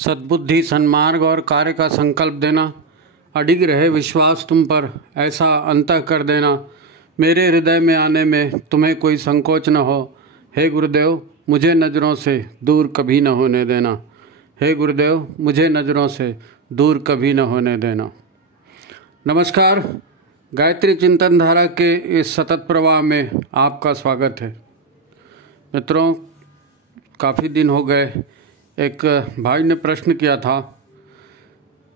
सद्बुद्धि, सन्मार्ग और कार्य का संकल्प देना, अडिग रहे विश्वास तुम पर, ऐसा अंतः कर देना, मेरे हृदय में आने में तुम्हें कोई संकोच न हो। हे गुरुदेव, मुझे नज़रों से दूर कभी न होने देना। हे गुरुदेव, मुझे नज़रों से दूर कभी न होने देना। नमस्कार, गायत्री चिंतन धारा के इस सतत प्रवाह में आपका स्वागत है। मित्रों, काफ़ी दिन हो गए, एक भाई ने प्रश्न किया था।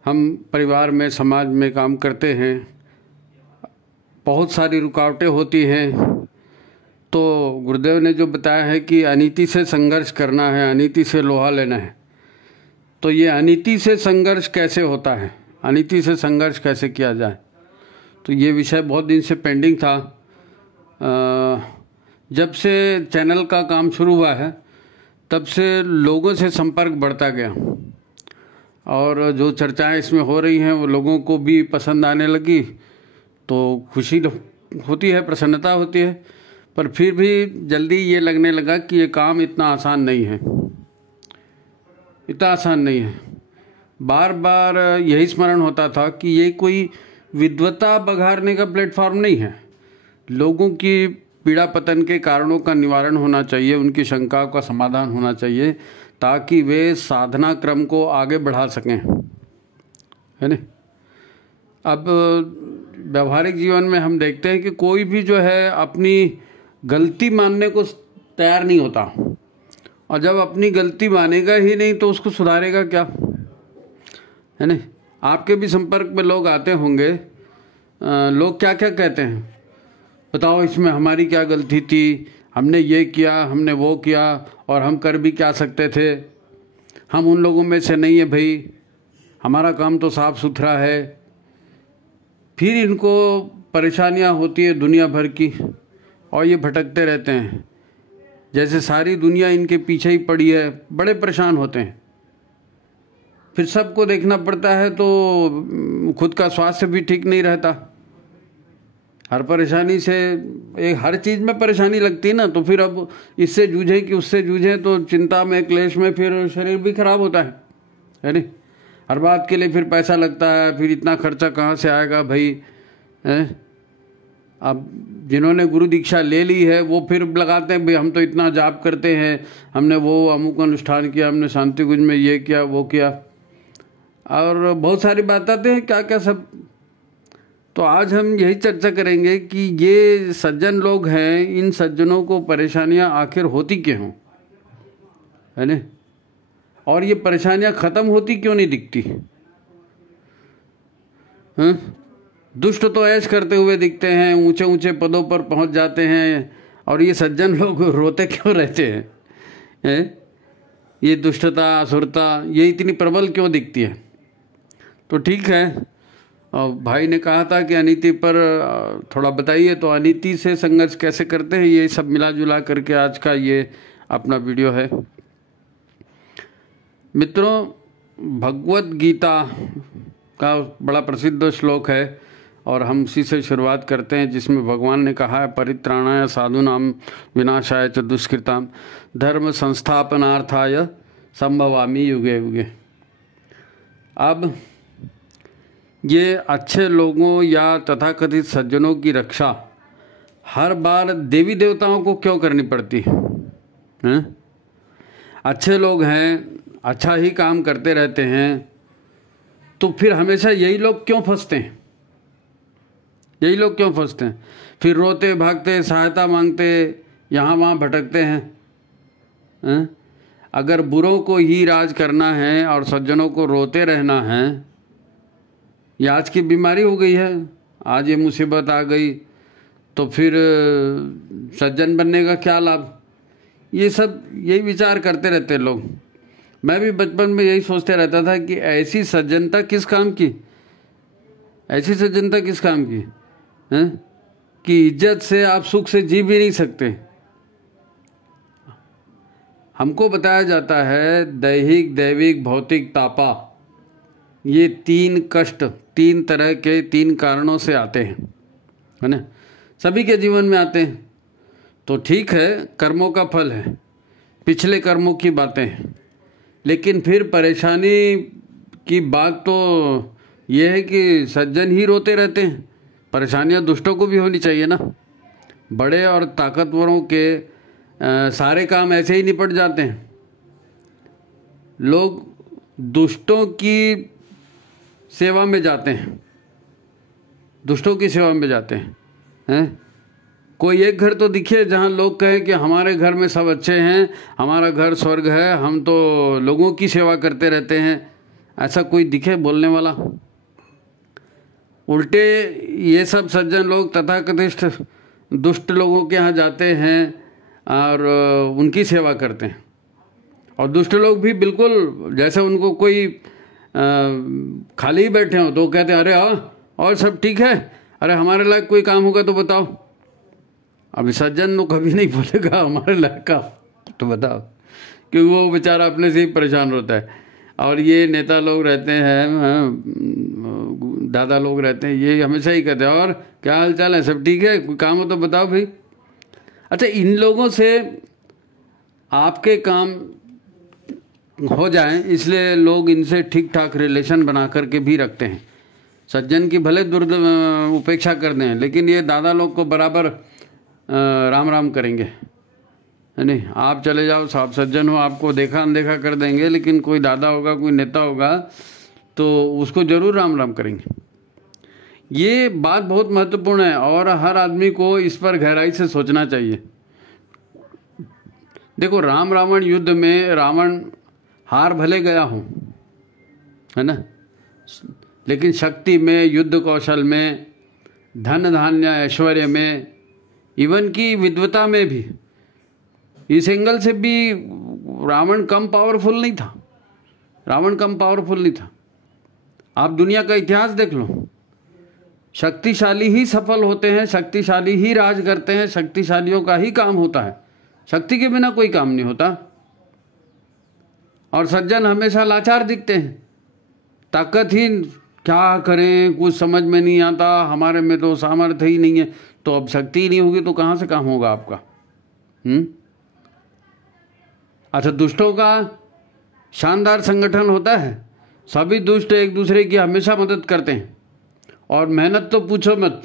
हम परिवार में, समाज में काम करते हैं, बहुत सारी रुकावटें होती हैं, तो गुरुदेव ने जो बताया है कि अनीति से संघर्ष करना है, अनीति से लोहा लेना है। तो ये अनीति से संघर्ष कैसे होता है, अनीति से संघर्ष कैसे किया जाए, तो ये विषय बहुत दिन से पेंडिंग था। जब से चैनल का काम शुरू हुआ है तब से लोगों से संपर्क बढ़ता गया और जो चर्चाएं इसमें हो रही हैं वो लोगों को भी पसंद आने लगी, तो खुशी होती है, प्रसन्नता होती है। पर फिर भी जल्दी ये लगने लगा कि ये काम इतना आसान नहीं है, इतना आसान नहीं है। बार बार यही स्मरण होता था कि ये कोई विद्वता बघारने का प्लेटफॉर्म नहीं है। लोगों की पीड़ा पतन के कारणों का निवारण होना चाहिए, उनकी शंकाओं का समाधान होना चाहिए, ताकि वे साधना क्रम को आगे बढ़ा सकें, है ना। अब व्यवहारिक जीवन में हम देखते हैं कि कोई भी जो है अपनी गलती मानने को तैयार नहीं होता, और जब अपनी गलती मानेगा ही नहीं तो उसको सुधारेगा क्या, है ना। आपके भी संपर्क में लोग आते होंगे, लोग क्या क्या कहते हैं, बताओ इसमें हमारी क्या गलती थी, हमने ये किया, हमने वो किया, और हम कर भी क्या सकते थे, हम उन लोगों में से नहीं है भाई, हमारा काम तो साफ सुथरा है। फिर इनको परेशानियां होती है दुनिया भर की, और ये भटकते रहते हैं जैसे सारी दुनिया इनके पीछे ही पड़ी है, बड़े परेशान होते हैं। फिर सबको देखना पड़ता है तो खुद का स्वास्थ्य भी ठीक नहीं रहता। हर परेशानी से, हर चीज़ में परेशानी लगती है ना, तो फिर अब इससे जूझे कि उससे जूझे, तो चिंता में, क्लेश में फिर शरीर भी खराब होता है नहीं। हर बात के लिए फिर पैसा लगता है, फिर इतना खर्चा कहाँ से आएगा भाई, है? अब जिन्होंने गुरु दीक्षा ले ली है वो फिर लगाते हैं भाई हम तो इतना जाप करते हैं, हमने वो अमुक अनुष्ठान किया, हमने शांति कुंज में ये किया, वो किया, और बहुत सारी बात आते हैं, क्या क्या सब। तो आज हम यही चर्चा करेंगे कि ये सज्जन लोग हैं, इन सज्जनों को परेशानियां आखिर होती क्यों हों, है ना, और ये परेशानियां ख़त्म होती क्यों नहीं दिखती। हाँ, दुष्ट तो ऐश करते हुए दिखते हैं, ऊंचे ऊंचे पदों पर पहुंच जाते हैं, और ये सज्जन लोग रोते क्यों रहते हैं, ये दुष्टता, असुरता ये इतनी प्रबल क्यों दिखती है। तो ठीक है, और भाई ने कहा था कि अनीति पर थोड़ा बताइए, तो अनीति से संघर्ष कैसे करते हैं, ये सब मिला जुला करके आज का ये अपना वीडियो है। मित्रों, भगवत गीता का बड़ा प्रसिद्ध श्लोक है और हम उसी से शुरुआत करते हैं, जिसमें भगवान ने कहा है, परित्राणाय साधूनां विनाशाय च दुष्कृतां धर्म संस्थापनार्थाय संभवामि युगे युगे। अब ये अच्छे लोगों या तथाकथित सज्जनों की रक्षा हर बार देवी देवताओं को क्यों करनी पड़ती है? अच्छे लोग हैं, अच्छा ही काम करते रहते हैं, तो फिर हमेशा यही लोग क्यों फंसते हैं, यही लोग क्यों फंसते हैं, फिर रोते भागते, सहायता मांगते, यहाँ वहाँ भटकते हैं। अगर बुरों को ही राज करना है और सज्जनों को रोते रहना है, ये आज की बीमारी हो गई है। आज ये मुसीबत आ गई तो फिर सज्जन बनने का क्या लाभ, ये सब यही विचार करते रहते लोग। मैं भी बचपन में यही सोचते रहता था कि ऐसी सज्जनता किस काम की, ऐसी सज्जनता किस काम की है कि इज्जत से आप सुख से जी भी नहीं सकते। हमको बताया जाता है दैहिक, दैविक, भौतिक, तापा, ये तीन कष्ट तीन तरह के, तीन कारणों से आते हैं, है ना, सभी के जीवन में आते हैं। तो ठीक है, कर्मों का फल है, पिछले कर्मों की बातें हैं, लेकिन फिर परेशानी की बात तो ये है कि सज्जन ही रोते रहते हैं। परेशानियां दुष्टों को भी होनी चाहिए ना। बड़े और ताकतवरों के सारे काम ऐसे ही निपट जाते हैं। लोग दुष्टों की सेवा में जाते हैं, दुष्टों की सेवा में जाते हैं। कोई एक घर तो दिखे जहाँ लोग कहें कि हमारे घर में सब अच्छे हैं, हमारा घर स्वर्ग है, हम तो लोगों की सेवा करते रहते हैं, ऐसा कोई दिखे बोलने वाला? उल्टे ये सब सज्जन लोग तथाकथित दुष्ट लोगों के यहाँ जाते हैं और उनकी सेवा करते हैं। और दुष्ट लोग भी बिल्कुल जैसे उनको कोई खाली ही बैठे हो तो कहते हैं अरे और सब ठीक है, अरे हमारे लायक कोई काम होगा तो बताओ। अभी सज्जन तो कभी नहीं बोलेगा हमारे लायक का तो बताओ, क्योंकि वो बेचारा अपने से ही परेशान होता है। और ये नेता लोग रहते हैं, दादा लोग रहते हैं, ये हमेशा ही कहते हैं और क्या हाल चाल है, सब ठीक है, कोई काम हो तो बताओ भाई। अच्छा, इन लोगों से आपके काम हो जाएं इसलिए लोग इनसे ठीक ठाक रिलेशन बना करके भी रखते हैं। सज्जन की भले उपेक्षा कर दें, लेकिन ये दादा लोग को बराबर राम राम करेंगे, है नहीं। आप चले जाओ, साहब सज्जन हो, आपको देखा अनदेखा कर देंगे, लेकिन कोई दादा होगा, कोई नेता होगा तो उसको ज़रूर राम राम करेंगे। ये बात बहुत महत्वपूर्ण है और हर आदमी को इस पर गहराई से सोचना चाहिए। देखो, राम रावण युद्ध में रावण हार भले गया हूँ, है ना, लेकिन शक्ति में, युद्ध कौशल में, धन धान्य ऐश्वर्य में, इवन की विद्वता में भी, इस एंगल से भी रावण कम पावरफुल नहीं था। रावण कम पावरफुल नहीं था। आप दुनिया का इतिहास देख लो, शक्तिशाली ही सफल होते हैं, शक्तिशाली ही राज करते हैं, शक्तिशालियों का ही काम होता है, शक्ति के बिना कोई काम नहीं होता। और सज्जन हमेशा लाचार दिखते हैं, ताकतहीन, क्या करें कुछ समझ में नहीं आता, हमारे में तो सामर्थ्य ही नहीं है। तो अब शक्ति ही नहीं होगी तो कहाँ से काम होगा आपका? अच्छा, दुष्टों का शानदार संगठन होता है, सभी दुष्ट एक दूसरे की हमेशा मदद करते हैं और मेहनत तो पूछो मत।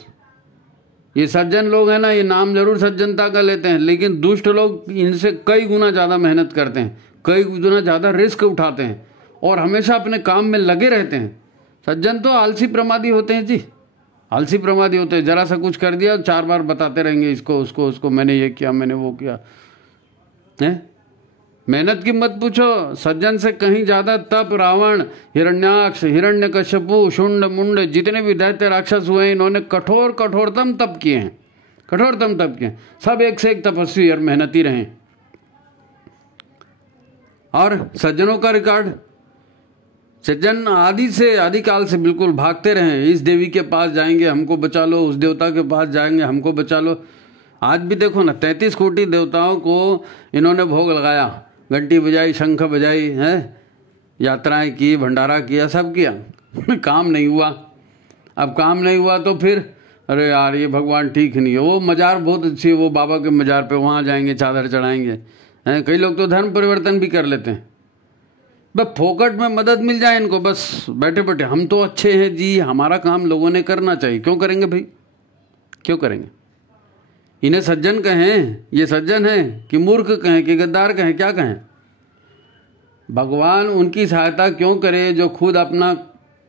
ये सज्जन लोग हैं ना, ये नाम जरूर सज्जनता का लेते हैं, लेकिन दुष्ट लोग इनसे कई गुना ज़्यादा मेहनत करते हैं, कई गुना ज़्यादा रिस्क उठाते हैं और हमेशा अपने काम में लगे रहते हैं। सज्जन तो आलसी प्रमादी होते हैं जी, आलसी प्रमादी होते हैं। जरा सा कुछ कर दिया 4 बार बताते रहेंगे, इसको उसको उसको, मैंने ये किया, मैंने वो किया है। मेहनत की मत पूछो। सज्जन से कहीं ज़्यादा तप रावण, हिरण्याक्ष, हिरण्यकश्यपु, शुंड मुंड, जितने भी दैत्य राक्षस हुए, इन्होंने कठोरतम तप किए हैं, कठोरतम तप किए। सब एक से एक तपस्वी और मेहनती रहे। और सज्जनों का रिकॉर्ड, सज्जन आदिकाल से बिल्कुल भागते रहे, इस देवी के पास जाएंगे हमको बचा लो, उस देवता के पास जाएंगे हमको बचा लो। आज भी देखो ना, 33 कोटि देवताओं को इन्होंने भोग लगाया, घंटी बजाई, शंख बजाई है, यात्राएं की, भंडारा किया, सब किया, काम नहीं हुआ। अब काम नहीं हुआ तो फिर अरे यार ये भगवान ठीक नहीं है, वो मज़ार बहुत अच्छी है, वो बाबा के मज़ार पे वहाँ जाएंगे, चादर चढ़ाएंगे हैं। कई लोग तो धर्म परिवर्तन भी कर लेते हैं, बस फोकट में मदद मिल जाए इनको, बस बैठे बैठे हम तो अच्छे हैं जी, हमारा काम लोगों ने करना चाहिए। क्यों करेंगे भाई, क्यों करेंगे? इन्हें सज्जन कहें, ये सज्जन हैं कि मूर्ख कहें कि गद्दार कहें, क्या कहें? भगवान उनकी सहायता क्यों करे जो खुद अपना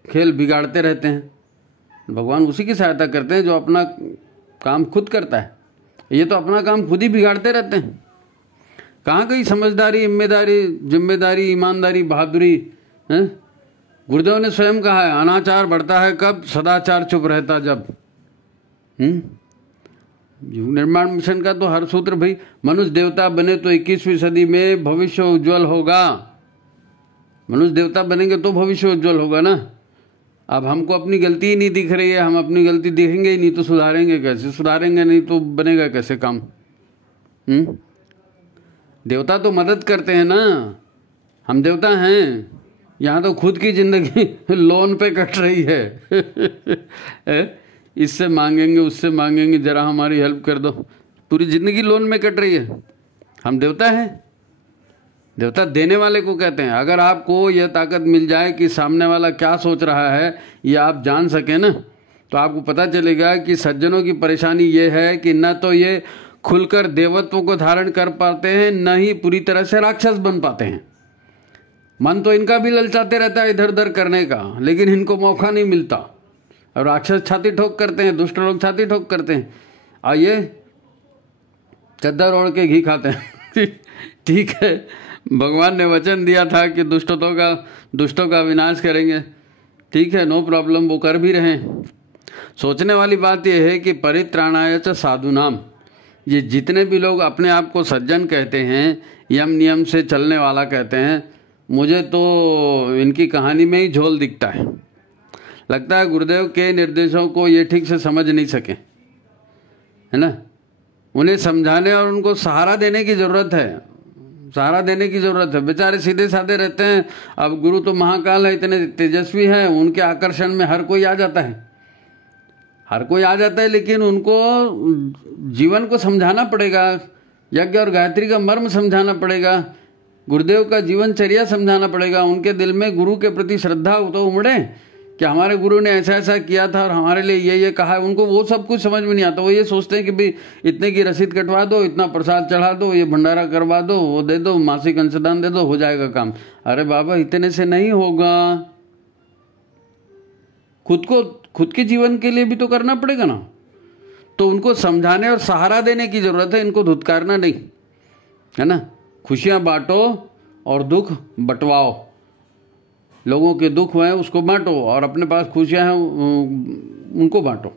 खेल बिगाड़ते रहते हैं? भगवान उसी की सहायता करते हैं जो अपना काम खुद करता है। ये तो अपना काम खुद ही बिगाड़ते रहते हैं। कहाँ गई समझदारी, जिम्मेदारी, ईमानदारी, बहादुरी हैं? गुरुदेव ने स्वयं कहा है, अनाचार बढ़ता है कब? सदाचार चुप रहता जब। युग निर्माण मिशन का तो हर सूत्र भाई, मनुष्य देवता बने तो 21वीं सदी में भविष्य उज्जवल होगा। मनुष्य देवता बनेंगे तो भविष्य उज्जवल होगा ना। अब हमको अपनी गलती ही नहीं दिख रही है, हम अपनी गलती दिखेंगे ही नहीं तो सुधारेंगे कैसे? सुधारेंगे नहीं तो बनेगा कैसे काम? देवता तो मदद करते हैं ना, हम देवता हैं। यहाँ तो खुद की जिंदगी लोन पे कट रही है। इससे मांगेंगे, उससे मांगेंगे, जरा हमारी हेल्प कर दो, पूरी जिंदगी लोन में कट रही है। हम देवता हैं, देवता देने वाले को कहते हैं। अगर आपको यह ताकत मिल जाए कि सामने वाला क्या सोच रहा है ये आप जान सकें ना, तो आपको पता चलेगा कि सज्जनों की परेशानी ये है कि न तो ये खुलकर देवत्व को धारण कर पाते हैं, न ही पूरी तरह से राक्षस बन पाते हैं। मन तो इनका भी ललचाते रहता है इधर उधर करने का, लेकिन इनको मौका नहीं मिलता। और राक्षस छाती ठोक करते हैं, दुष्ट लोग छाती ठोक करते हैं, और ये चद्दर ओढ़ के घी खाते हैं। ठीक है, भगवान ने वचन दिया था कि दुष्टों का विनाश करेंगे। ठीक है, नो प्रॉब्लम, वो कर भी रहे हैं। सोचने वाली बात यह है कि परित्राणाय च साधुनाम, ये जितने भी लोग अपने आप को सज्जन कहते हैं, यम नियम से चलने वाला कहते हैं, मुझे तो इनकी कहानी में ही झोल दिखता है। लगता है गुरुदेव के निर्देशों को ये ठीक से समझ नहीं सके, है ना। उन्हें समझाने और उनको सहारा देने की ज़रूरत है, सहारा देने की ज़रूरत है। बेचारे सीधे साधे रहते हैं। अब गुरु तो महाकाल है, इतने तेजस्वी हैं, उनके आकर्षण में हर कोई आ जाता है, हर कोई आ जाता है, लेकिन उनको जीवन को समझाना पड़ेगा, यज्ञ और गायत्री का मर्म समझाना पड़ेगा, गुरुदेव का जीवनचर्या समझाना पड़ेगा। उनके दिल में गुरु के प्रति श्रद्धा तो उमड़े कि हमारे गुरु ने ऐसा ऐसा किया था और हमारे लिए ये कहा है। उनको वो सब कुछ समझ में नहीं आता। वो ये सोचते हैं कि भाई इतने की रसीद कटवा दो, इतना प्रसाद चढ़ा दो, ये भंडारा करवा दो, वो दे दो, मासिक अंशदान दे दो, हो जाएगा काम। अरे बाबा, इतने से नहीं होगा। खुद के जीवन के लिए भी तो करना पड़ेगा ना। तो उनको समझाने और सहारा देने की जरूरत है, इनको धुतकारना नहीं, है ना। खुशियां बांटो और दुख बंटवाओ। लोगों के दुख हैं उसको बांटो, और अपने पास खुशियां हैं उनको बांटो।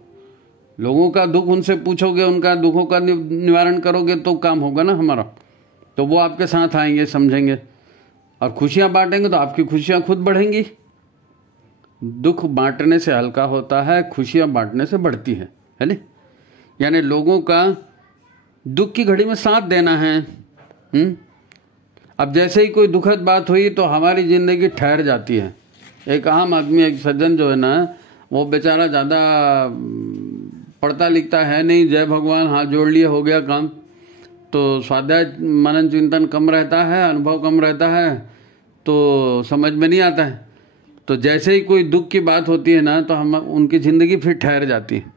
लोगों का दुख उनसे पूछोगे, उनका दुखों का निवारण करोगे तो काम होगा ना हमारा। तो वो आपके साथ आएंगे, समझेंगे, और खुशियां बांटेंगे तो आपकी खुशियां खुद बढ़ेंगी। दुख बांटने से हल्का होता है, खुशियां बांटने से बढ़ती है ना। यानी लोगों का दुख की घड़ी में साथ देना है। अब जैसे ही कोई दुखद बात हुई तो हमारी ज़िंदगी ठहर जाती है। एक आम आदमी, एक सज्जन जो है ना, वो बेचारा ज़्यादा पढ़ता लिखता है नहीं, जय भगवान हाथ जोड़ लिए हो गया काम। तो स्वाध्याय मनन चिंतन कम रहता है, अनुभव कम रहता है, तो समझ में नहीं आता है। तो जैसे ही कोई दुख की बात होती है ना, तो हम उनकी ज़िंदगी फिर ठहर जाती है।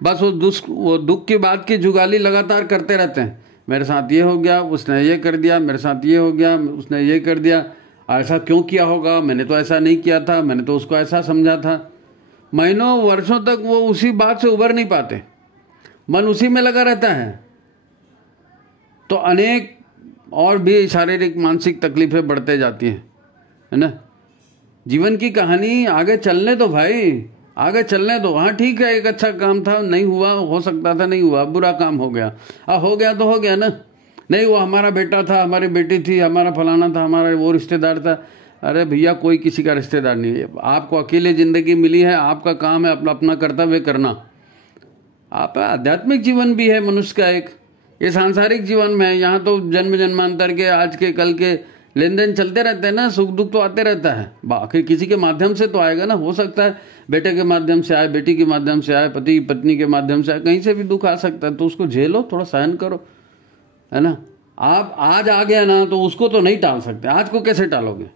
बस वो दुख की बात की जुगाली लगातार करते रहते हैं। मेरे साथ ये हो गया, उसने ये कर दिया, मेरे साथ ये हो गया, उसने ये कर दिया, ऐसा क्यों किया होगा, मैंने तो ऐसा नहीं किया था, मैंने तो उसको ऐसा समझा था। महीनों वर्षों तक वो उसी बात से उबर नहीं पाते, मन उसी में लगा रहता है। तो अनेक और भी शारीरिक मानसिक तकलीफें बढ़ते जाती हैं, है ना। जीवन की कहानी आगे चलने दो भाई, आगे चलने दो। हाँ ठीक है, एक अच्छा काम था, नहीं हुआ, हो सकता था नहीं हुआ, बुरा काम हो गया। हो गया तो हो गया ना। नहीं, वो हमारा बेटा था, हमारी बेटी थी, हमारा फलाना था, हमारा वो रिश्तेदार था। अरे भैया, कोई किसी का रिश्तेदार नहीं है। आपको अकेले ज़िंदगी मिली है, आपका काम है अपना कर्तव्य करना। आप आध्यात्मिक जीवन भी है मनुष्य का एक, ये सांसारिक जीवन में है। यहाँ तो जन्म जन्मांतर के, आज के कल के लेन देन चलते रहते हैं ना, सुख दुख तो आते रहता है। बाकी किसी के माध्यम से तो आएगा ना। हो सकता है बेटे के माध्यम से आए, बेटी के माध्यम से आए, पति पत्नी के माध्यम से आए, कहीं से भी दुख आ सकता है। तो उसको झेलो, थोड़ा सहन करो, है ना। आप आज आ गया ना, तो उसको तो नहीं टाल सकते। आज को कैसे टालोगे?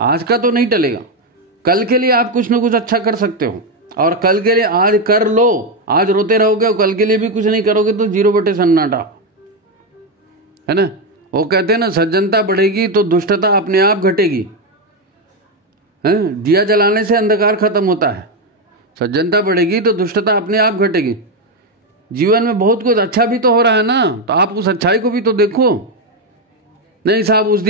आज का तो नहीं टलेगा। कल के लिए आप कुछ ना कुछ अच्छा कर सकते हो, और कल के लिए आज कर लो। आज रोते रहोगे और कल के लिए भी कुछ नहीं करोगे तो 0 सन्नाटा, है ना। वो कहते हैं ना, सज्जनता बढ़ेगी तो दुष्टता अपने आप घटेगी। दिया जलाने से अंधकार खत्म होता है। सज्जनता बढ़ेगी तो दुष्टता अपने आप घटेगी। जीवन में बहुत कुछ अच्छा भी तो हो रहा है ना, तो आप उस अच्छाई को भी तो देखो। नहीं साहब, उस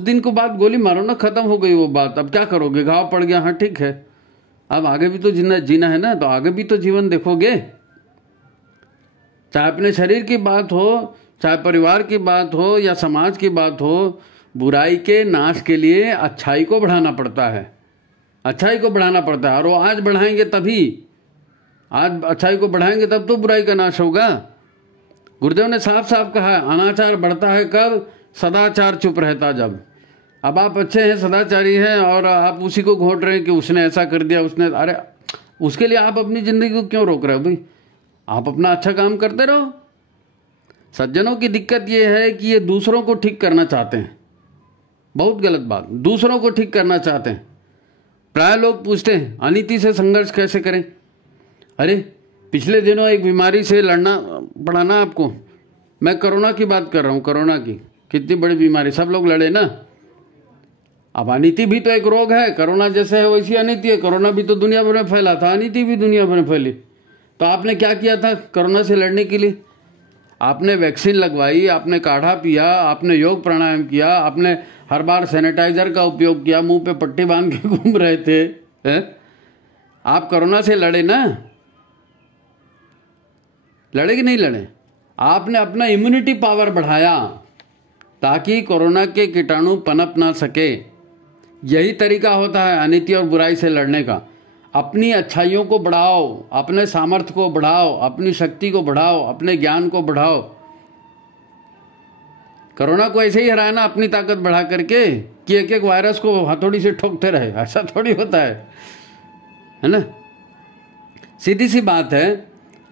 दिन को बात गोली मारो ना, खत्म हो गई वो बात। अब क्या करोगे, घाव पड़ गया, हाँ ठीक है, अब आगे भी तो जीना है ना, तो आगे भी तो जीवन देखोगे। चाहे अपने शरीर की बात हो, चाहे परिवार की बात हो, या समाज की बात हो, बुराई के नाश के लिए अच्छाई को बढ़ाना पड़ता है। अच्छाई को बढ़ाना पड़ता है, और वो आज बढ़ाएंगे तभी, आज अच्छाई को बढ़ाएंगे तब तो बुराई का नाश होगा। गुरुदेव ने साफ साफ कहा है, अनाचार बढ़ता है कब? सदाचार चुप रहता जब। अब आप अच्छे हैं, सदाचारी हैं, और आप उसी को घोट रहे हैं कि उसने ऐसा कर दिया, उसने, अरे उसके लिए आप अपनी ज़िंदगी को क्यों रोक रहे हो भाई? आप अपना अच्छा काम करते रहो। सज्जनों की दिक्कत ये है कि ये दूसरों को ठीक करना चाहते हैं, बहुत गलत बात। दूसरों को ठीक करना चाहते हैं। प्राय लोग पूछते हैं अनीति से संघर्ष कैसे करें। अरे पिछले दिनों एक बीमारी से लड़ना पड़ा ना आपको। मैं कोरोना की बात कर रहा हूँ। कोरोना की कितनी बड़ी बीमारी, सब लोग लड़े ना। अब अनीति भी तो एक रोग है, कोरोना जैसे है वैसी अनीति है। कोरोना भी तो दुनिया भर में फैला था, अनीति भी दुनिया भर में फैली। तो आपने क्या किया था कोरोना से लड़ने के लिए? आपने वैक्सीन लगवाई, आपने काढ़ा पिया, आपने योग प्राणायाम किया, आपने हर बार सैनिटाइजर का उपयोग किया, मुंह पे पट्टी बांध के घूम रहे थे, हैं? आप कोरोना से लड़े ना, लड़े कि नहीं लड़े? आपने अपना इम्यूनिटी पावर बढ़ाया ताकि कोरोना के कीटाणु पनप ना सके। यही तरीका होता है अनीति और बुराई से लड़ने का। अपनी अच्छाइयों को बढ़ाओ, अपने सामर्थ्य को बढ़ाओ, अपनी शक्ति को बढ़ाओ, अपने ज्ञान को बढ़ाओ। कोरोना को ऐसे ही हराया ना अपनी ताकत बढ़ा करके कि एक एक वायरस को हथौड़ी से ठोकते रहे। ऐसा थोड़ी होता है ना। सीधी सी बात है,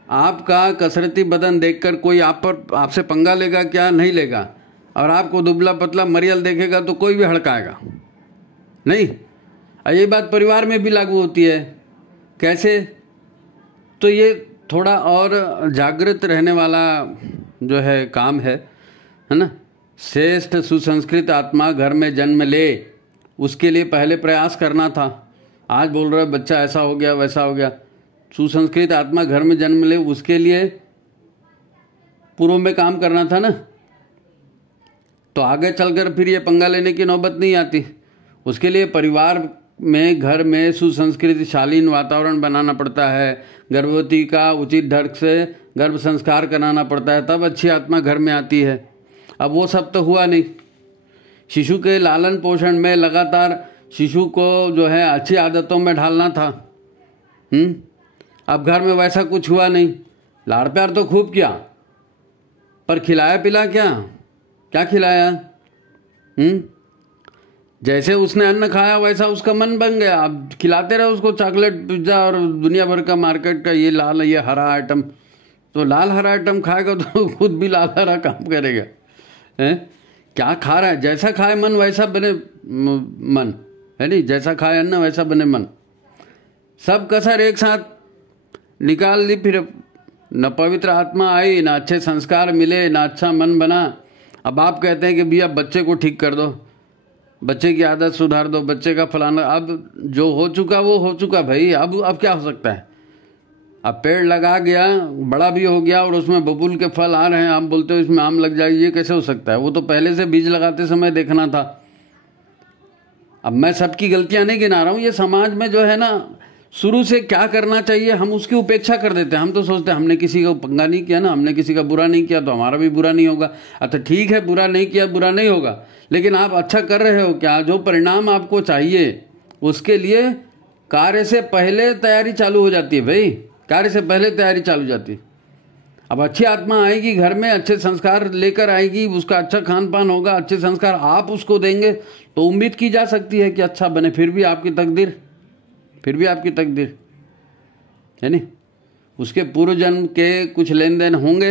आपका कसरती बदन देखकर कोई आपसे पंगा लेगा क्या? नहीं लेगा। और आपको दुबला पतला मरियल देखेगा तो कोई भी हड़काएगा नहीं। ये बात परिवार में भी लागू होती है। कैसे? तो ये थोड़ा और जागृत रहने वाला जो है काम है ना। श्रेष्ठ सुसंस्कृत आत्मा घर में जन्म ले, उसके लिए पहले प्रयास करना था। आज बोल रहे बच्चा ऐसा हो गया वैसा हो गया। सुसंस्कृत आत्मा घर में जन्म ले, उसके लिए पूर्व में काम करना था ना। तो आगे चलकर फिर ये पंगा लेने की नौबत नहीं आती। उसके लिए परिवार में, घर में सुसंस्कृत शालीन वातावरण बनाना पड़ता है। गर्भवती का उचित ढंग से गर्भ संस्कार कराना पड़ता है, तब अच्छी आत्मा घर में आती है। अब वो सब तो हुआ नहीं। शिशु के लालन पोषण में लगातार शिशु को जो है अच्छी आदतों में ढालना था। अब घर में वैसा कुछ हुआ नहीं। लाड़ प्यार तो खूब किया, पर खिलाया पिला क्या? क्या खिलाया? जैसे उसने अन्न खाया वैसा उसका मन बन गया। अब खिलाते रहे उसको चॉकलेट, पिज्ज़ा और दुनिया भर का मार्केट का ये लाल ये हरा आइटम। तो लाल हरा आइटम खाएगा तो खुद भी लाल हरा काम करेगा। हैं? क्या खा रहा है? जैसा खाए मन वैसा बने मन, है नहीं? जैसा खाए अन्न वैसा बने मन। सब कसर एक साथ निकाल ली, फिर न पवित्र आत्मा आई, ना अच्छे संस्कार मिले, ना अच्छा मन बना। अब आप कहते हैं कि भैया बच्चे को ठीक कर दो, बच्चे की आदत सुधार दो, बच्चे का फलाना। अब जो हो चुका वो हो चुका भाई। अब क्या हो सकता है? अब पेड़ लगा गया, बड़ा भी हो गया और उसमें बबूल के फल आ रहे हैं, आप बोलते हो इसमें आम लग जाएगी। ये कैसे हो सकता है? वो तो पहले से बीज लगाते समय देखना था। अब मैं सबकी गलतियां नहीं गिना रहा हूँ। ये समाज में जो है ना, शुरू से क्या करना चाहिए हम उसकी उपेक्षा कर देते हैं। हम तो सोचते हैं हमने किसी का पंगा नहीं किया ना, हमने किसी का बुरा नहीं किया तो हमारा भी बुरा नहीं होगा। अच्छा ठीक है, बुरा नहीं किया, बुरा नहीं होगा, लेकिन आप अच्छा कर रहे हो क्या? जो परिणाम आपको चाहिए उसके लिए कार्य से पहले तैयारी चालू हो जाती है भाई। कार्य से पहले तैयारी चालू हो जाती है। अब अच्छी आत्मा आएगी घर में, अच्छे संस्कार लेकर आएगी, उसका अच्छा खान पान होगा, अच्छे संस्कार आप उसको देंगे तो उम्मीद की जा सकती है कि अच्छा बने। फिर भी आपकी तकदीर है नहीं। उसके पूर्व जन्म के कुछ लेन देन होंगे,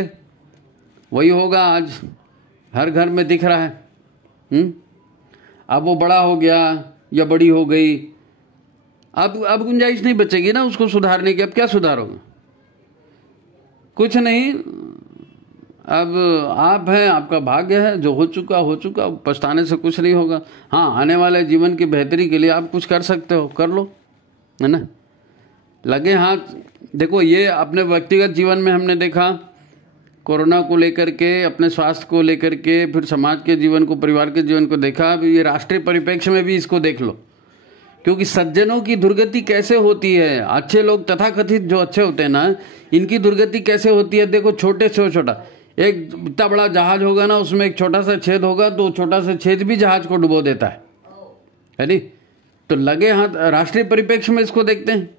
वही होगा आज हर घर में दिख रहा है। अब वो बड़ा हो गया या बड़ी हो गई, अब गुंजाइश नहीं बचेगी ना उसको सुधारने की। अब क्या सुधारोगे? कुछ नहीं। अब आप हैं, आपका भाग्य है, जो हो चुका, पछताने से कुछ नहीं होगा। हाँ, आने वाले जीवन की बेहतरी के लिए आप कुछ कर सकते हो, कर लो, है ना। लगे हाथ। देखो ये अपने व्यक्तिगत जीवन में हमने देखा, कोरोना को लेकर के, अपने स्वास्थ्य को लेकर के, फिर समाज के जीवन को, परिवार के जीवन को देखा। अब ये राष्ट्रीय परिप्रेक्ष्य में भी इसको देख लो, क्योंकि सज्जनों की दुर्गति कैसे होती है। अच्छे लोग तथाकथित जो अच्छे होते हैं ना, इनकी दुर्गति कैसे होती है। देखो छोटे से छोटा एक इतना बड़ा जहाज होगा ना, उसमें एक छोटा सा छेद होगा तो छोटा सा छेद भी जहाज को डुबो देता है नहीं। तो लगे हाथ राष्ट्रीय परिप्रेक्ष्य में इसको देखते हैं।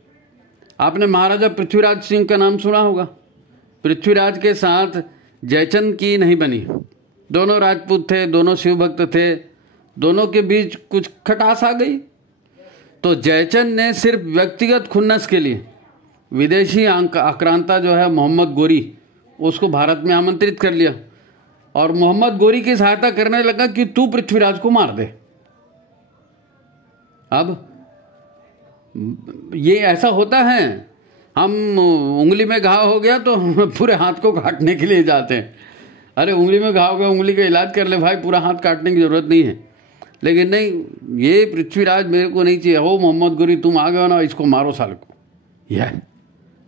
आपने महाराजा पृथ्वीराज सिंह का नाम सुना होगा। पृथ्वीराज के साथ जयचंद की नहीं बनी। दोनों राजपूत थे, दोनों शिव भक्त थे, दोनों के बीच कुछ खटास आ गई। तो जयचंद ने सिर्फ व्यक्तिगत खुन्नस के लिए विदेशी आक्रांता जो है मोहम्मद गोरी, उसको भारत में आमंत्रित कर लिया और मोहम्मद गोरी की सहायता करने लगा कि तू पृथ्वीराज को मार दे। अब ये ऐसा होता है, हम उंगली में घाव हो गया तो पूरे हाथ को काटने के लिए जाते हैं। अरे उंगली में घाव हो गया, उंगली का इलाज कर ले भाई, पूरा हाथ काटने की ज़रूरत नहीं है। लेकिन नहीं, ये पृथ्वीराज मेरे को नहीं चाहिए, हो मोहम्मद गुरी तुम आ गए हो ना, इसको मारो साल को। यह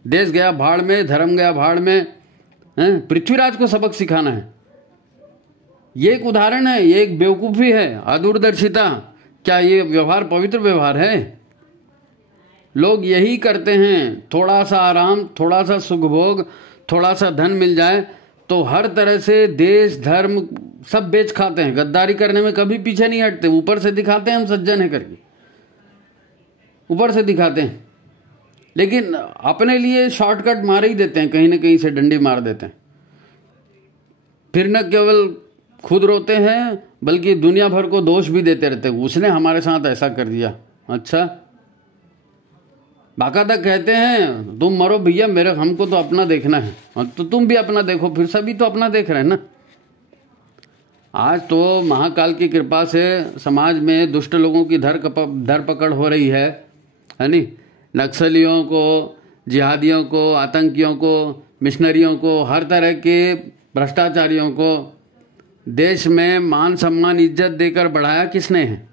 देश गया भाड़ में, धर्म गया भाड़ में, पृथ्वीराज को सबक सिखाना है। ये एक उदाहरण है, ये एक बेवकूफ़ी है, अदूरदर्शिता। क्या ये व्यवहार पवित्र व्यवहार है? लोग यही करते हैं, थोड़ा सा आराम, थोड़ा सा सुख भोग, थोड़ा सा धन मिल जाए तो हर तरह से देश धर्म सब बेच खाते हैं। गद्दारी करने में कभी पीछे नहीं हटते, ऊपर से दिखाते हैं हम सज्जन है करके, ऊपर से दिखाते हैं, लेकिन अपने लिए शॉर्टकट मार ही देते हैं, कहीं ना कहीं से डंडी मार देते हैं। फिर न केवल खुद रोते हैं बल्कि दुनिया भर को दोष भी देते रहते हैं, उसने हमारे साथ ऐसा कर दिया। अच्छा, बाकायदा कहते हैं तुम मरो भैया, मेरे हमको तो अपना देखना है, और तो तुम भी अपना देखो, फिर सभी तो अपना देख रहे हैं ना। आज तो महाकाल की कृपा से समाज में दुष्ट लोगों की धरपकड़ हो रही है नहीं? नक्सलियों को, जिहादियों को, आतंकियों को, मिशनरियों को, हर तरह के भ्रष्टाचारियों को देश में मान सम्मान इज्जत देकर बढ़ाया किसने है?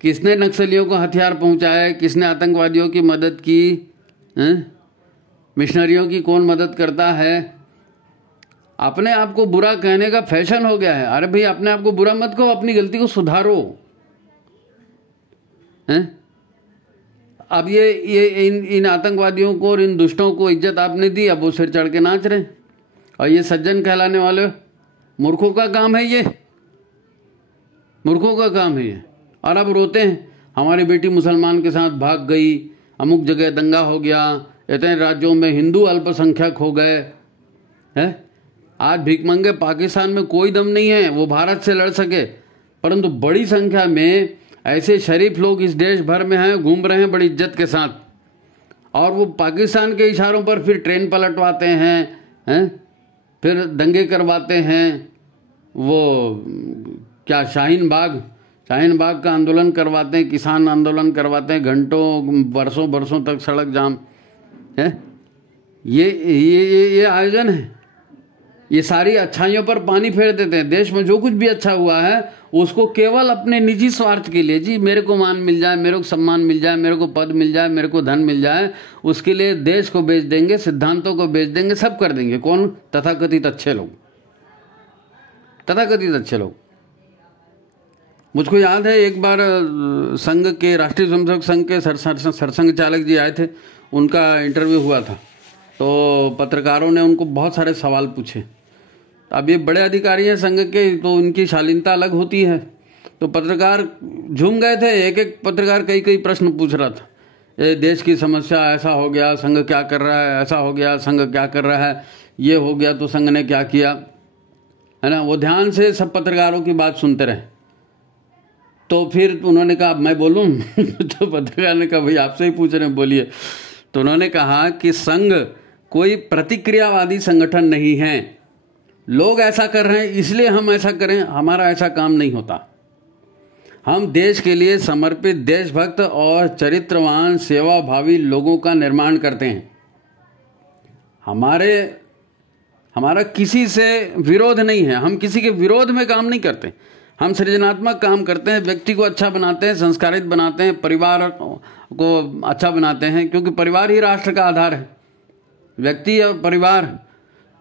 किसने नक्सलियों को हथियार पहुंचाया? किसने आतंकवादियों की मदद की? मिशनरियों की कौन मदद करता है? अपने आप को बुरा कहने का फैशन हो गया है। अरे भाई, अपने आप को बुरा मत कहो, अपनी गलती को सुधारो। अब ये इन आतंकवादियों को और इन दुष्टों को इज्जत आपने दी, अब वो सिर चढ़ के नाच रहे। और ये सज्जन कहलाने वाले मूर्खों का काम है, ये मूर्खों का काम है ये। और अब रोते हैं हमारी बेटी मुसलमान के साथ भाग गई, अमुक जगह दंगा हो गया, इतने राज्यों में हिंदू अल्पसंख्यक हो गए हैं। आज भिखमंगे पाकिस्तान में कोई दम नहीं है वो भारत से लड़ सके, परंतु बड़ी संख्या में ऐसे शरीफ लोग इस देश भर में हैं, घूम रहे हैं बड़ी इज्जत के साथ, और वो पाकिस्तान के इशारों पर फिर ट्रेन पलटवाते हैं, फिर दंगे करवाते हैं। वो क्या शाहीन बाग का आंदोलन करवाते हैं, किसान आंदोलन करवाते हैं, घंटों बरसों तक सड़क जाम है। ये आयोजन है। ये सारी अच्छाइयों पर पानी फेर देते हैं। देश में जो कुछ भी अच्छा हुआ है उसको केवल अपने निजी स्वार्थ के लिए, जी मेरे को मान मिल जाए, मेरे को सम्मान मिल जाए, मेरे को पद मिल जाए, मेरे को धन मिल जाए, उसके लिए देश को बेच देंगे, सिद्धांतों को बेच देंगे, सब कर देंगे। कौन? तथाकथित अच्छे लोग, तथाकथित अच्छे लोग। मुझको याद है एक बार संघ के, राष्ट्रीय स्वयंसेवक संघ के सरसंघ चालक जी आए थे, उनका इंटरव्यू हुआ था, तो पत्रकारों ने उनको बहुत सारे सवाल पूछे। अब ये बड़े अधिकारी हैं संघ के, तो उनकी शालीनता अलग होती है, तो पत्रकार झूम गए थे। एक एक पत्रकार कई प्रश्न पूछ रहा था। ये देश की समस्या, ऐसा हो गया, संघ क्या कर रहा है, ऐसा हो गया, संघ क्या कर रहा है, ये हो गया तो संघ ने क्या किया, है ना। वो ध्यान से सब पत्रकारों की बात सुनते रहे। तो फिर उन्होंने कहा मैं बोलूं? तो पत्रकार ने कहा भाई आपसे ही पूछ रहे हैं, बोलिए। तो उन्होंने कहा कि संघ कोई प्रतिक्रियावादी संगठन नहीं है, लोग ऐसा कर रहे हैं इसलिए हम ऐसा करें, हमारा ऐसा काम नहीं होता। हम देश के लिए समर्पित, देशभक्त और चरित्रवान, सेवाभावी लोगों का निर्माण करते हैं। हमारा किसी से विरोध नहीं है, हम किसी के विरोध में काम नहीं करते। हम सृजनात्मक काम करते हैं, व्यक्ति को अच्छा बनाते हैं, संस्कारित बनाते हैं, परिवार को अच्छा बनाते हैं, क्योंकि परिवार ही राष्ट्र का आधार है। व्यक्ति और परिवार,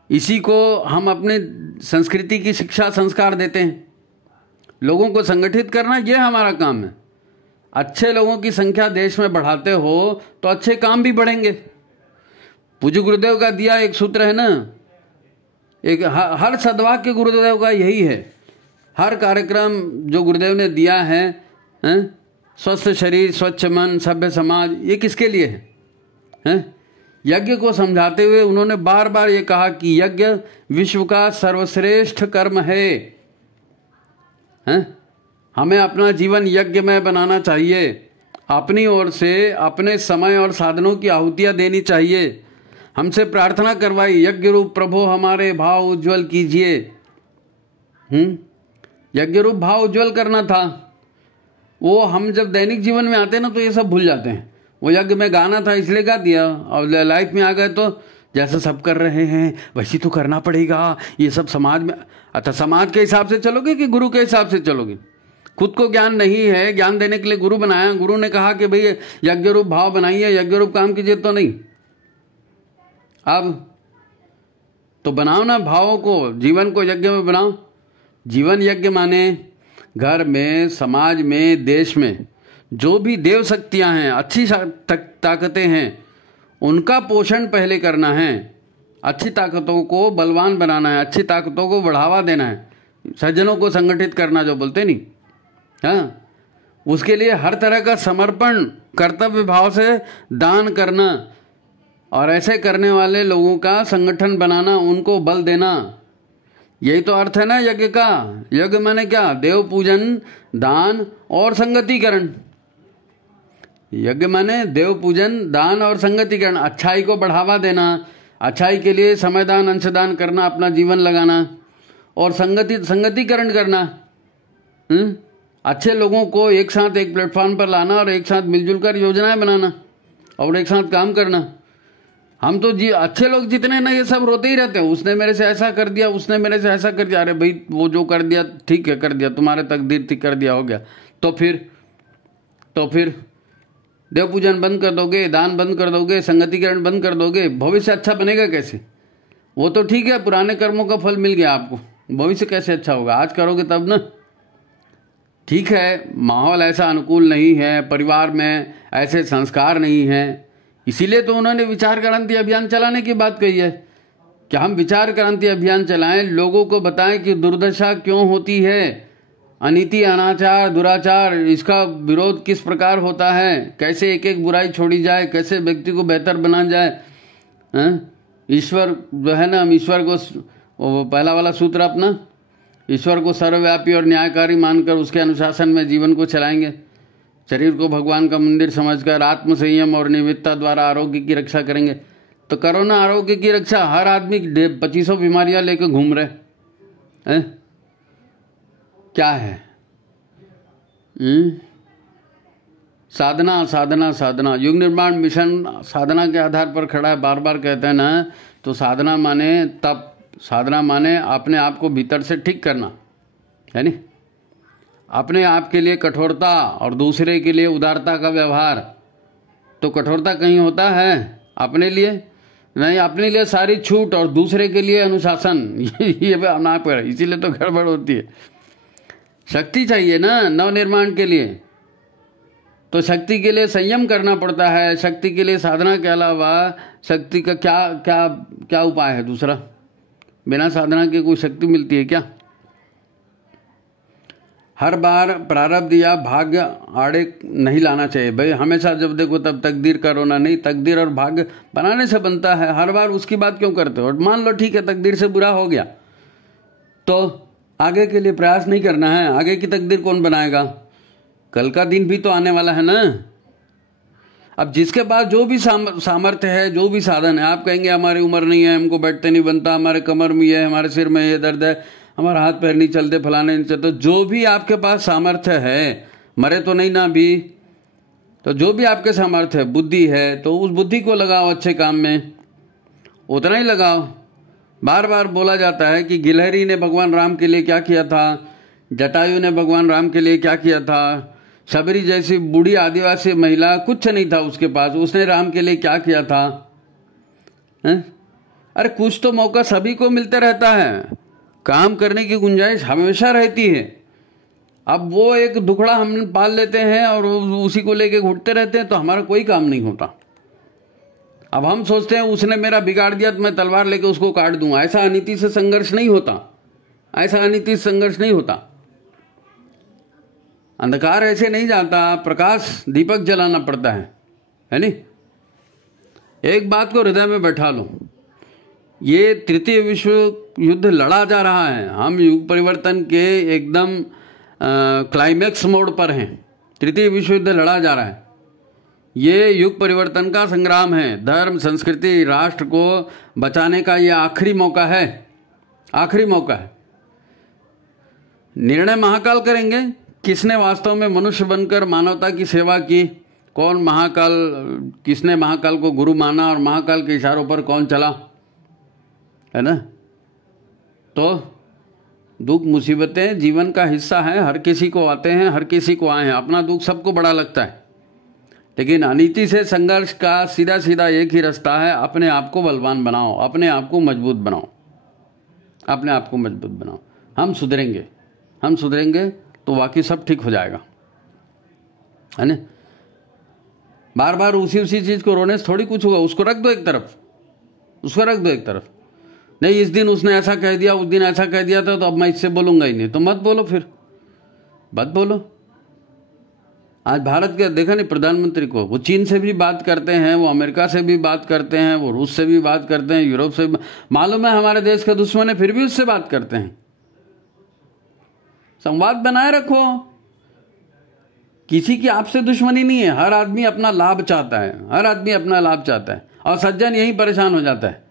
इसी को हम अपने संस्कृति की शिक्षा संस्कार देते हैं। लोगों को संगठित करना ये हमारा काम है। अच्छे लोगों की संख्या देश में बढ़ाते हो तो अच्छे काम भी बढ़ेंगे। पूज्य गुरुदेव का दिया एक सूत्र है ना, एक हर सद्वाक्य गुरुदेव का यही है। हर कार्यक्रम जो गुरुदेव ने दिया है, स्वस्थ शरीर, स्वच्छ मन, सभ्य समाज, ये किसके लिए है? यज्ञ को समझाते हुए उन्होंने बार बार ये कहा कि यज्ञ विश्व का सर्वश्रेष्ठ कर्म है। हमें अपना जीवन यज्ञमय बनाना चाहिए, अपनी ओर से अपने समय और साधनों की आहुतियाँ देनी चाहिए। हमसे प्रार्थना करवाई, यज्ञ रूप प्रभु हमारे भाव उज्ज्वल कीजिए। यज्ञ रूप भाव उज्ज्वल करना था। वो हम जब दैनिक जीवन में आते हैं ना तो ये सब भूल जाते हैं। वो यज्ञ में गाना था इसलिए गा दिया, और लाइफ में आ गए तो जैसा सब कर रहे हैं वैसे तो करना पड़ेगा, ये सब समाज में। अच्छा, समाज के हिसाब से चलोगे कि गुरु के हिसाब से चलोगे? खुद को ज्ञान नहीं है, ज्ञान देने के लिए गुरु बनाया, गुरु ने कहा कि भाई यज्ञ रूप भाव बनाइए, यज्ञ रूप काम कीजिए, तो नहीं। अब तो बनाओ ना भावों को, जीवन को यज्ञ में बनाओ। जीवन यज्ञ माने घर में, समाज में, देश में जो भी देव शक्तियां हैं, अच्छी ताकतें हैं, उनका पोषण पहले करना है। अच्छी ताकतों को बलवान बनाना है, अच्छी ताकतों को बढ़ावा देना है, सज्जनों को संगठित करना जो बोलते नहीं, हाँ, उसके लिए हर तरह का समर्पण, कर्तव्य भाव से दान करना, और ऐसे करने वाले लोगों का संगठन बनाना, उनको बल देना। यही तो अर्थ है ना यज्ञ का। यज्ञ माने क्या? देव पूजन, दान और संगतिकरण। यज्ञ माने देव पूजन, दान और संगतिकरण। अच्छाई को बढ़ावा देना, अच्छाई के लिए समयदान, अंशदान करना, अपना जीवन लगाना, और संगतिकरण करना। अच्छे लोगों को एक साथ एक प्लेटफॉर्म पर लाना और एक साथ मिलजुल कर योजनाएं बनाना और एक साथ काम करना। हम तो अच्छे लोग जितने ना ये सब रोते ही रहते हैं, उसने मेरे से ऐसा कर दिया, उसने मेरे से ऐसा कर दिया। अरे भाई, वो जो कर दिया ठीक है, कर दिया, तुम्हारे तकदीर थी, कर दिया, हो गया। तो फिर देव पूजन बंद कर दोगे, दान बंद कर दोगे, संगतिकरण बंद कर दोगे, भविष्य अच्छा बनेगा कैसे? वो तो ठीक है, पुराने कर्मों का फल मिल गया आपको, भविष्य कैसे अच्छा होगा? आज करोगे तब ना। ठीक है, माहौल ऐसा अनुकूल नहीं है, परिवार में ऐसे संस्कार नहीं है, इसीलिए तो उन्होंने विचार क्रांति अभियान चलाने की बात कही है कि हम विचार क्रांति अभियान चलाएं, लोगों को बताएं कि दुर्दशा क्यों होती है, अनीति, अनाचार, दुराचार, इसका विरोध किस प्रकार होता है, कैसे एक एक बुराई छोड़ी जाए, कैसे व्यक्ति को बेहतर बनाया जाए। ईश्वर जो है ना, हम ईश्वर को, पहला वाला सूत्र अपना, ईश्वर को सर्वव्यापी और न्यायकारी मानकर उसके अनुशासन में जीवन को चलाएंगे। शरीर को भगवान का मंदिर समझकर आत्म संयम और निमित्ता द्वारा आरोग्य की रक्षा करेंगे। तो करो ना आरोग्य की रक्षा। हर आदमी 2500 बीमारियां लेकर घूम रहे हैं, क्या है? साधना साधना साधना। युग निर्माण मिशन साधना के आधार पर खड़ा है, बार बार कहते हैं ना। तो साधना माने तप, साधना माने अपने आप को भीतर से ठीक करना, है नी? अपने आप के लिए कठोरता और दूसरे के लिए उदारता का व्यवहार। तो कठोरता कहीं होता है अपने लिए नहीं, अपने लिए सारी छूट और दूसरे के लिए अनुशासन। ये ना पर, इसीलिए तो गड़बड़ होती है। शक्ति चाहिए ना नवनिर्माण के लिए, तो शक्ति के लिए संयम करना पड़ता है। शक्ति के लिए साधना के अलावा शक्ति का क्या क्या क्या उपाय है दूसरा? बिना साधना के कोई शक्ति मिलती है क्या? हर बार प्रारब्ध या भाग्य आड़े नहीं लाना चाहिए भाई। हमेशा जब देखो तब तकदीर का रोना नहीं, तकदीर और भाग्य बनाने से बनता है। हर बार उसकी बात क्यों करते हो? और मान लो ठीक है, तकदीर से बुरा हो गया तो आगे के लिए प्रयास नहीं करना है। आगे की तकदीर कौन बनाएगा? कल का दिन भी तो आने वाला है ना। अब जिसके पास जो भी सामर्थ्य है, जो भी साधन है, आप कहेंगे हमारी उम्र नहीं है, हमको बैठते नहीं बनता, हमारे कमर में ये, हमारे सिर में ये दर्द है, हमारा हाथ पैर नहीं चलते, फलाने नहीं चलते। तो जो भी आपके पास सामर्थ्य है, मरे तो नहीं ना अभी, तो जो भी आपके सामर्थ्य है, बुद्धि है, तो उस बुद्धि को लगाओ अच्छे काम में, उतना ही लगाओ। बार बार बोला जाता है कि गिलहरी ने भगवान राम के लिए क्या किया था, जटायु ने भगवान राम के लिए क्या किया था, शबरी जैसी बूढ़ी आदिवासी महिला, कुछ नहीं था उसके पास, उसने राम के लिए क्या किया था? अरे कुछ तो मौका सभी को मिलते रहता है, काम करने की गुंजाइश हमेशा रहती है। अब वो एक दुखड़ा हम पाल लेते हैं और उसी को लेके घुटते रहते हैं, तो हमारा कोई काम नहीं होता। अब हम सोचते हैं उसने मेरा बिगाड़ दिया तो मैं तलवार लेके उसको काट दूंगा। ऐसा अनीति से संघर्ष नहीं होता, ऐसा अनीति से संघर्ष नहीं होता। अंधकार ऐसे नहीं जाता, प्रकाश दीपक जलाना पड़ता है नी? एक बात को हृदय में बैठा लो, ये तृतीय विश्व युद्ध लड़ा जा रहा है। हम युग परिवर्तन के एकदम क्लाइमैक्स मोड पर हैं। तृतीय विश्व युद्ध लड़ा जा रहा है। ये युग परिवर्तन का संग्राम है। धर्म, संस्कृति, राष्ट्र को बचाने का ये आखिरी मौका है, आखिरी मौका है। निर्णय महाकाल करेंगे, किसने वास्तव में मनुष्य बनकर मानवता की सेवा की? कौन महाकाल, किसने महाकाल को गुरु माना और महाकाल के इशारों पर कौन चला, है ना? तो दुख मुसीबतें जीवन का हिस्सा है, हर किसी को आते हैं, हर किसी को आए हैं। अपना दुख सबको बड़ा लगता है, लेकिन अनीति से संघर्ष का सीधा सीधा एक ही रास्ता है, अपने आप को बलवान बनाओ, अपने आप को मजबूत बनाओ, अपने आप को मजबूत बनाओ। हम सुधरेंगे तो वाकई सब ठीक हो जाएगा, है ना? बार बार उसी चीज़ को रोने से थोड़ी कुछ होगा। उसको रख दो एक तरफ, नहीं इस दिन उसने ऐसा कह दिया, उस दिन ऐसा कह दिया था, तो अब मैं इससे बोलूँगा ही नहीं, तो मत बोलो, फिर मत बोलो। आज भारत के देखा नहीं प्रधानमंत्री को, वो चीन से भी बात करते हैं, वो अमेरिका से भी बात करते हैं, वो रूस से भी बात करते हैं, यूरोप से भी। मालूम है हमारे देश का दुश्मन है, फिर भी उससे बात करते हैं। संवाद बनाए रखो, किसी की आपसे दुश्मनी नहीं है। हर आदमी अपना लाभ चाहता है, और सज्जन यही परेशान हो जाता है,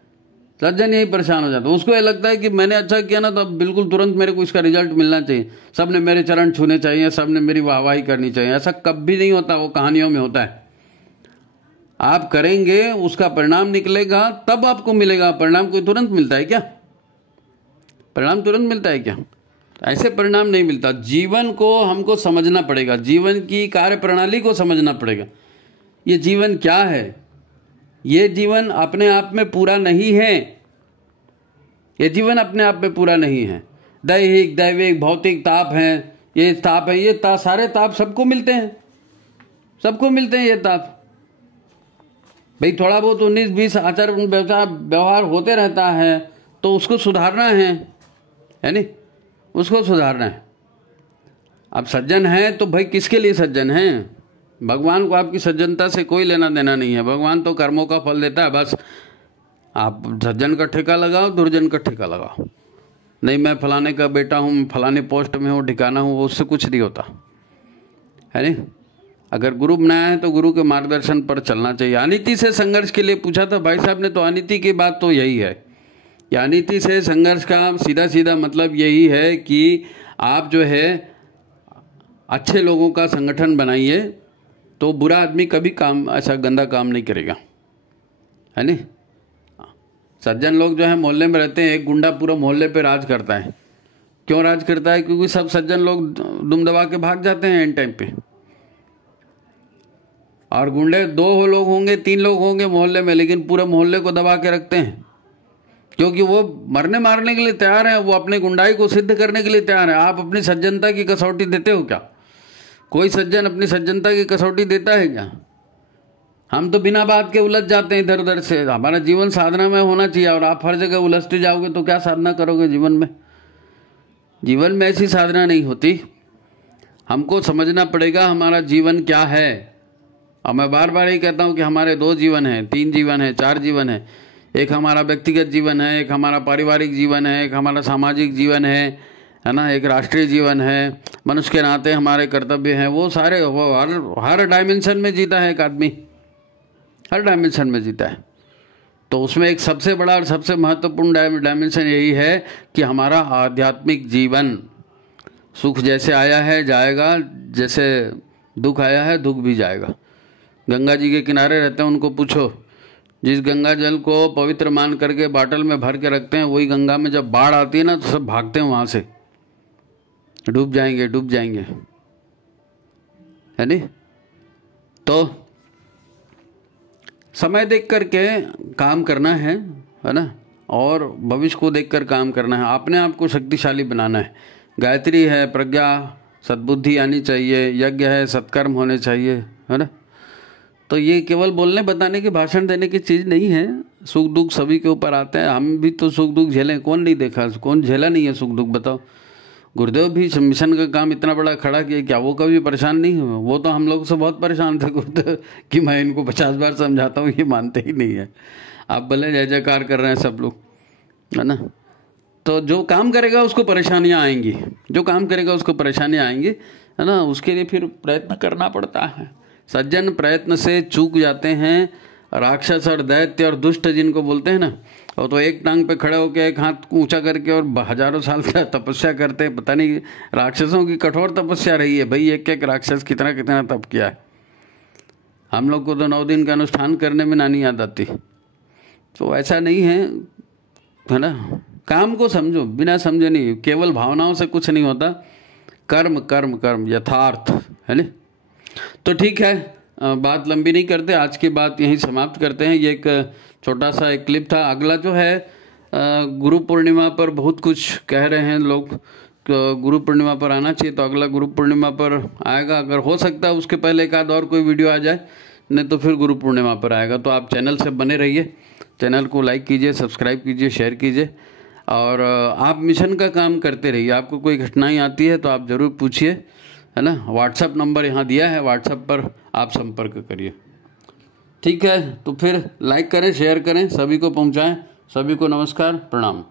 उसको ये लगता है कि मैंने अच्छा किया ना, तो अब बिल्कुल तुरंत मेरे को इसका रिजल्ट मिलना चाहिए, सब ने मेरे चरण छूने चाहिए, सब ने मेरी वाहवाही करनी चाहिए। ऐसा कभी नहीं होता, वो कहानियों में होता है। आप करेंगे, उसका परिणाम निकलेगा, तब आपको मिलेगा। परिणाम कोई तुरंत मिलता है क्या? ऐसे परिणाम नहीं मिलता। जीवन को हमको समझना पड़ेगा, जीवन की कार्य प्रणाली को समझना पड़ेगा। ये जीवन क्या है? ये जीवन अपने आप में पूरा नहीं है। दैहिक, दैविक, भौतिक ताप हैं, ये सारे ताप सबको मिलते हैं ये ताप। भाई थोड़ा बहुत 19-20 आचार व्यवहार होते रहता है, तो उसको सुधारना है नहीं? उसको सुधारना है। अब सज्जन हैं तो भाई किसके लिए सज्जन हैं? भगवान को आपकी सज्जनता से कोई लेना देना नहीं है। भगवान तो कर्मों का फल देता है, बस आप सज्जन का ठेका लगाओ, दुर्जन का ठेका लगाओ। नहीं मैं फलाने का बेटा हूँ, फलाने पोस्ट में हूँ, ठिकाना हूँ, उससे कुछ नहीं होता, है नहीं? अगर गुरु बनाया है तो गुरु के मार्गदर्शन पर चलना चाहिए। अनीति से संघर्ष के लिए पूछा था भाई साहब ने, तो अनीति की बात तो यही है। या अनीति से संघर्ष का सीधा मतलब यही है कि आप जो है अच्छे लोगों का संगठन बनाइए, तो बुरा आदमी कभी ऐसा गंदा काम नहीं करेगा, है नहीं? सज्जन लोग जो है मोहल्ले में रहते हैं, एक गुंडा पूरा मोहल्ले पे राज करता है। क्यों राज करता है? क्योंकि सब सज्जन लोग दुम दबा के भाग जाते हैं एंड टाइम पे। और गुंडे 2 लोग होंगे, 3 लोग होंगे मोहल्ले में, लेकिन पूरे मोहल्ले को दबा के रखते हैं, क्योंकि वो मारने के लिए तैयार हैं, वो अपने गुंडाई को सिद्ध करने के लिए तैयार हैं। आप अपनी सज्जनता की कसौटी देते हो क्या? कोई सज्जन अपनी सज्जनता की कसौटी देता है क्या? हम तो बिना बात के उलझ जाते हैं इधर उधर से। हमारा जीवन साधना में होना चाहिए, और आप हर जगह उलझते जाओगे तो क्या साधना करोगे जीवन में ऐसी साधना नहीं होती। हमको समझना पड़ेगा हमारा जीवन क्या है। और मैं बार बार यही कहता हूँ कि हमारे 2 जीवन हैं, 3 जीवन हैं, 4 जीवन है। एक हमारा व्यक्तिगत जीवन है, एक हमारा पारिवारिक जीवन है, एक हमारा सामाजिक जीवन है ना, एक राष्ट्रीय जीवन है। मनुष्य के नाते हमारे कर्तव्य हैं, वो सारे हर डायमेंशन में जीता है एक आदमी, हर डायमेंशन में जीता है। तो उसमें एक सबसे बड़ा और सबसे महत्वपूर्ण डायमेंशन यही है कि हमारा आध्यात्मिक जीवन, सुख जैसे आया है जाएगा, जैसे दुख आया है दुख भी जाएगा। गंगा जी के किनारे रहते हैं, उनको पूछो, जिस गंगा जल को पवित्र मान करके बाटल में भर के रखते हैं, वही गंगा में जब बाढ़ आती है ना, तो सब भागते हैं वहाँ से, डूब जाएंगे, है नहीं? तो समय देख करके काम करना है ना, और भविष्य को देखकर काम करना है। अपने आप को शक्तिशाली बनाना है। गायत्री है, प्रज्ञा, सद्बुद्धि आनी चाहिए, यज्ञ है, सत्कर्म होने चाहिए, है ना? तो ये केवल बोलने बताने के भाषण देने की चीज़ नहीं है। सुख दुख सभी के ऊपर आते हैं, हम भी तो सुख दुख झेलें। कौन नहीं देखा, कौन झेला नहीं है सुख दुख, बताओ। गुरुदेव भी मिशन का काम इतना बड़ा खड़ा किया, क्या वो कभी परेशान नहीं हुए? वो तो हम लोग से बहुत परेशान थे गुरुदेव कि मैं इनको 50 बार समझाता हूँ, ये मानते ही नहीं है। आप भले जय जयकार कर रहे हैं सब लोग, है ना? तो जो काम करेगा उसको परेशानियाँ आएंगी, है ना? उसके लिए फिर प्रयत्न करना पड़ता है। सज्जन प्रयत्न से चूक जाते हैं, राक्षस और दैत्य और दुष्ट जिनको बोलते हैं ना, और तो एक टांग पे खड़े होकर एक हाथ ऊंचा करके और हजारों साल तक तपस्या करते हैं। पता नहीं राक्षसों की कठोर तपस्या रही है भाई, एक एक राक्षस कितना कितना तप किया है। हम लोग को तो 9 दिन का अनुष्ठान करने में नानी याद आती। तो ऐसा नहीं है ना, काम को समझो, बिना समझे नहीं, केवल भावनाओं से कुछ नहीं होता। कर्म कर्म कर्म यथार्थ है ना। तो ठीक है, बात लंबी नहीं करते, आज की बात यहीं समाप्त करते हैं। ये एक छोटा सा एक क्लिप था। अगला जो है गुरु पूर्णिमा पर बहुत कुछ कह रहे हैं लोग, गुरु पूर्णिमा पर आना चाहिए, तो अगला गुरु पूर्णिमा पर आएगा। अगर हो सकता है उसके पहले एक आध और कोई वीडियो आ जाए, नहीं तो फिर गुरु पूर्णिमा पर आएगा। तो आप चैनल से बने रहिए, चैनल को लाइक कीजिए, सब्सक्राइब कीजिए, शेयर कीजिए, और आप मिशन का काम करते रहिए। आपको कोई कठिनाई आती है तो आप ज़रूर पूछिए, है ना। व्हाट्सएप नंबर यहाँ दिया है, व्हाट्सएप पर आप संपर्क करिए। ठीक है, तो फिर लाइक करें, शेयर करें, सभी को पहुँचाएँ। सभी को नमस्कार, प्रणाम।